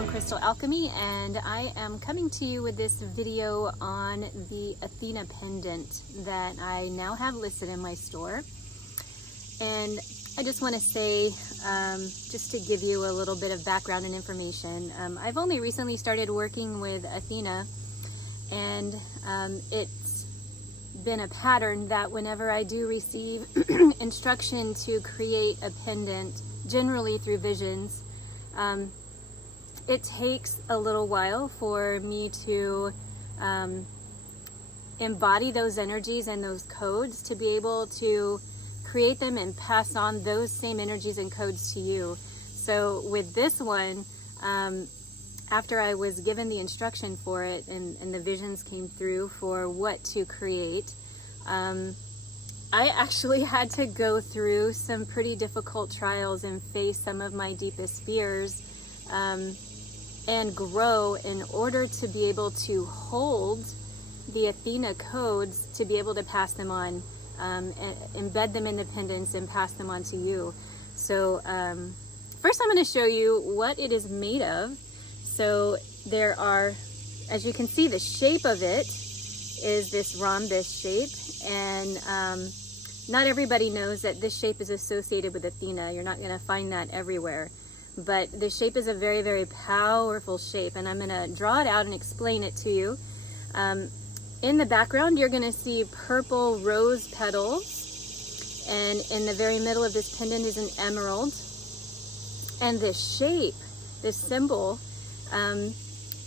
in crystal alchemy, and I am coming to you with this video on the Athena pendant that I now have listed in my store. And I just want to say, just to give you a little bit of background and information, I've only recently started working with Athena, and it's been a pattern that whenever I do receive instruction to create a pendant, generally through visions, it takes a little while for me to embody those energies and those codes to be able to create them and pass on those same energies and codes to you. So with this one, after I was given the instruction for it and the visions came through for what to create, I actually had to go through some pretty difficult trials and face some of my deepest fears and grow in order to be able to hold the Athena codes, to be able to pass them on, and embed them in the pendants and pass them on to you. So first I'm going to show you what it is made of. So there are, as you can see, the shape of it is this rhombus shape, and not everybody knows that this shape is associated with Athena. You're not going to find that everywhere. But the shape is a very, very powerful shape, and I'm going to draw it out and explain it to you. In the background, you're going to see purple rose petals, and in the very middle of this pendant is an emerald. And this shape, this symbol,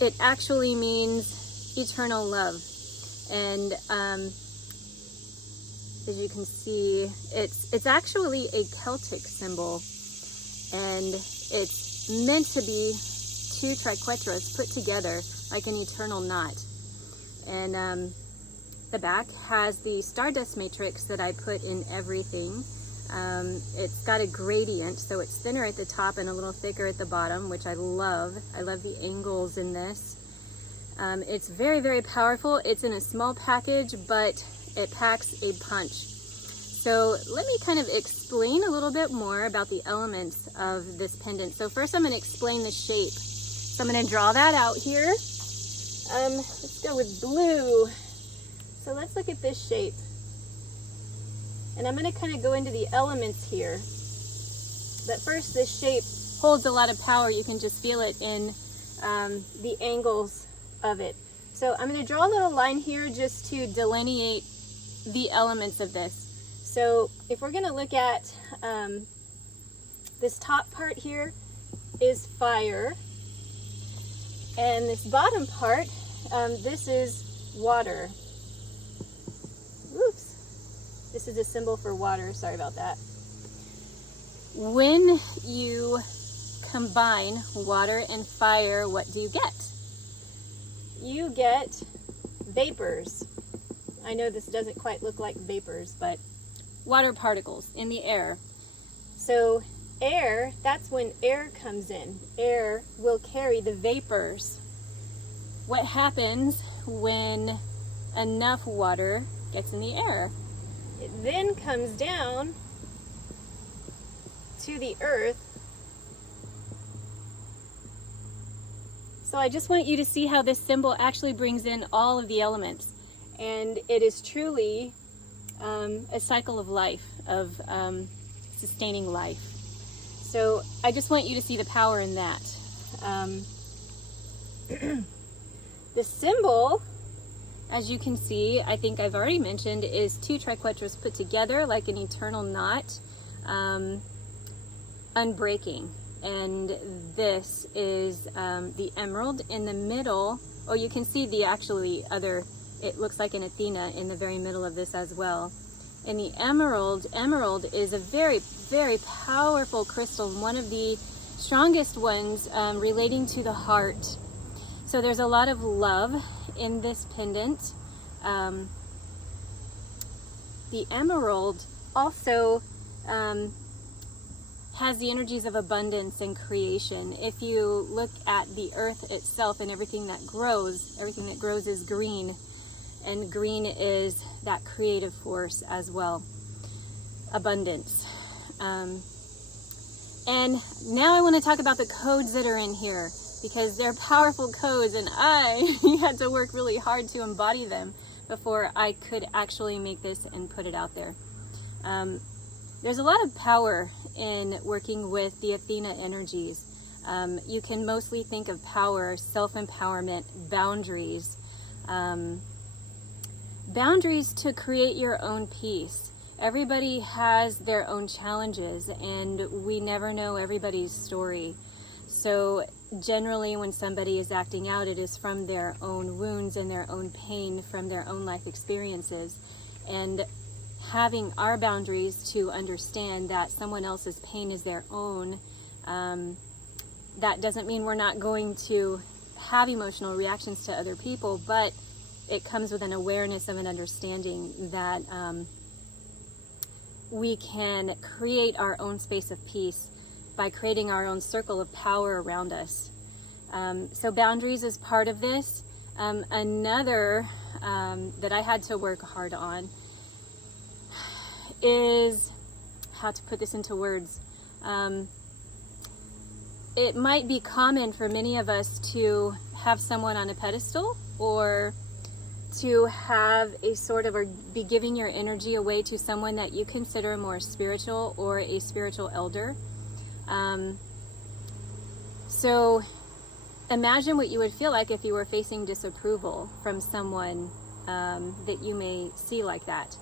it actually means eternal love. And as you can see, it's actually a Celtic symbol, and it's meant to be two triquetras put together like an eternal knot. And the back has the stardust matrix that I put in everything. It's got a gradient, so it's thinner at the top and a little thicker at the bottom, which I love. I love the angles in this. It's very, very powerful. It's in a small package, but it packs a punch. So let me kind of explain a little bit more about the elements of this pendant. So first I'm going to explain the shape. So I'm going to draw that out here. Let's go with blue. So let's look at this shape. And I'm going to kind of go into the elements here. But first, this shape holds a lot of power. You can just feel it in the angles of it. So I'm going to draw a little line here just to delineate the elements of this. So if we're going to look at this top part here is fire, and this bottom part, this is water. Oops, this is a symbol for water, sorry about that. When you combine water and fire, what do you get? You get vapors. I know this doesn't quite look like vapors, but water particles in the air. So air, that's when air comes in. Air will carry the vapors. What happens when enough water gets in the air? It then comes down to the earth. So I just want you to see how this symbol actually brings in all of the elements. And it is truly a cycle of life, of sustaining life. So I just want you to see the power in that. The symbol, as you can see, I think I've already mentioned, is two triquetras put together like an eternal knot, unbreaking. And this is the emerald in the middle. Oh, you can see the actually other, it looks like an Athena in the very middle of this as well. And the emerald is a very, very powerful crystal, one of the strongest ones relating to the heart. So there's a lot of love in this pendant. The emerald also has the energies of abundance and creation. If you look at the earth itself and everything that grows is green. And green is that creative force as well. Abundance. And now I want to talk about the codes that are in here. because they're powerful codes, and I had to work really hard to embody them before I could actually make this and put it out there. There's a lot of power in working with the Athena energies. You can mostly think of power, self-empowerment, boundaries. Boundaries to create your own peace. Everybody has their own challenges, and we never know everybody's story. So generally when somebody is acting out, it is from their own wounds and their own pain, from their own life experiences. And having our boundaries to understand that someone else's pain is their own, that doesn't mean we're not going to have emotional reactions to other people, but it comes with an awareness of an understanding that we can create our own space of peace by creating our own circle of power around us. So boundaries is part of this. Another that I had to work hard on is how to put this into words. It might be common for many of us to have someone on a pedestal, or to have a sort of, or be giving your energy away to someone that you consider more spiritual or a spiritual elder. So imagine what you would feel like if you were facing disapproval from someone that you may see like that.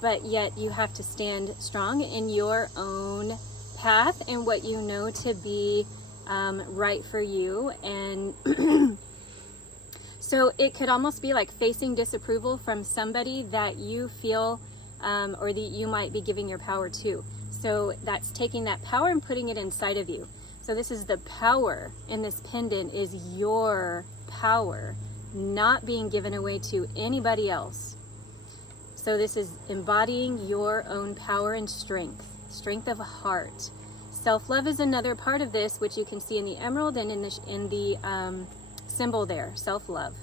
But yet you have to stand strong in your own path and what you know to be right for you. And so it could almost be like facing disapproval from somebody that you feel or that you might be giving your power to. So that's taking that power and putting it inside of you. So this is the power in this pendant, is your power, not being given away to anybody else. So this is embodying your own power and strength of heart. Self-love is another part of this, which you can see in the emerald and in the symbol there, self-love.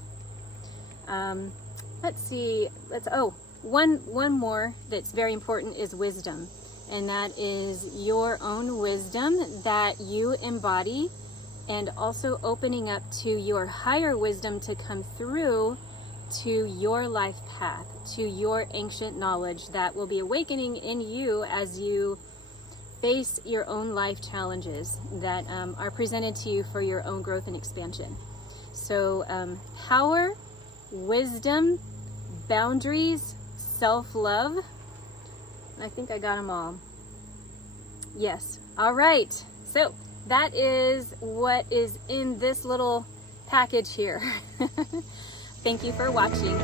Let's see, one more that's very important is wisdom. And that is your own wisdom that you embody, and also opening up to your higher wisdom to come through to your life path, to your ancient knowledge that will be awakening in you as you face your own life challenges that are presented to you for your own growth and expansion. So power, wisdom, boundaries, self-love. I think I got them all. Yes. All right. So that is what is in this little package here. Thank you for watching.